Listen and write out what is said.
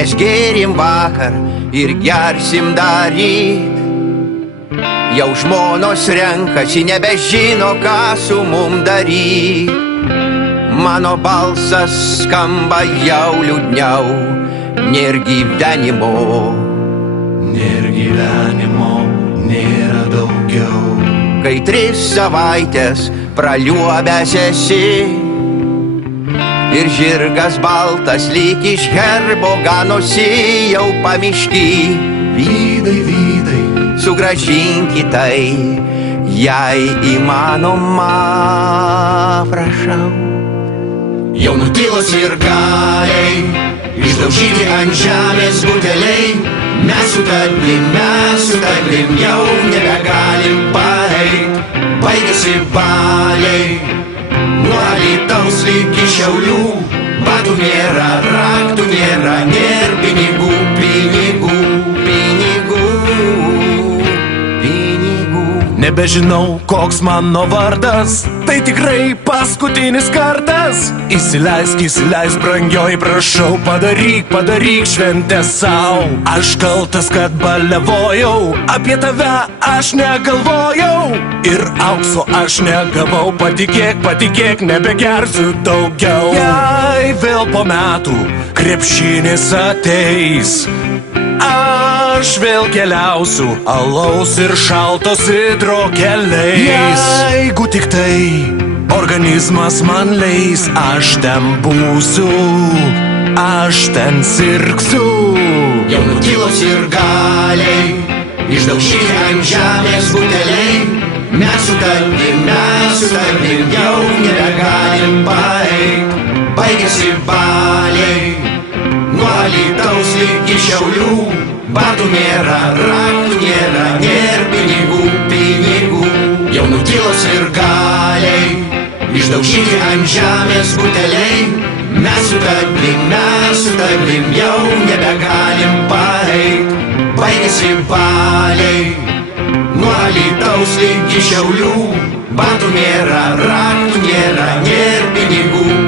Mes gėrim vakar ir gersim dar ryt. Jau žmonos renkasi, nebežino, ką su mum daryt. Mano balsas skamba jau liūdniau, nėr gyvenimo. Nėr gyvenimo, nėra daugiau. Kai 3 savaitės praliuobęs esi ir žirgas baltas lyg iš herbo ganosi jau pamišky. Vydai, vydai, Sugrąžinkit tai, jei įmanoma, prašau. jau nutilo sirgaliai, išdaužyti ant žemės buteliai. Mes su tavim jau nebegalim paeit. Baigėsi baliai, nuo Alytaus iki Šiaulių. Batų nėra, raktų nėra, nėr pinigų, pinigų, pinigų, pinigų. Nebežinau, koks mano vardas, tai tikrai paskutinis kartas. Įsileisk, brangioji, prašau, padaryk šventę sau. Aš kaltas, kad baliavojau, apie tave aš negalvojau. Ir aukso aš negavau, patikėk, nebegersiu daugiau. Jei vėl po metų krepšinis ateis, aš vėl keliausiu alaus ir šalto sidro keliais. Jeigu tik tai organizmas man leis, aš ten būsiu, aš ten sirgsiu. Jau nutilo sirgaliai, išdaužyti ant žemės buteliai. Mes su tavim jau nebegalim paeit. Baigėsi baliai, nuo Alytaus iki Šiaulių. Batų nėra, raktų nėra, nėr pinigų, pinigų. Jau nutilo sirgaliai, išdaužyti ant žemės buteliai. Mes su tavim jau nebegalim paeit. Baigėsi baliai, nuo Alytaus iki Šiaulių. Batų nėra, raktų nėra, nėr pinigų.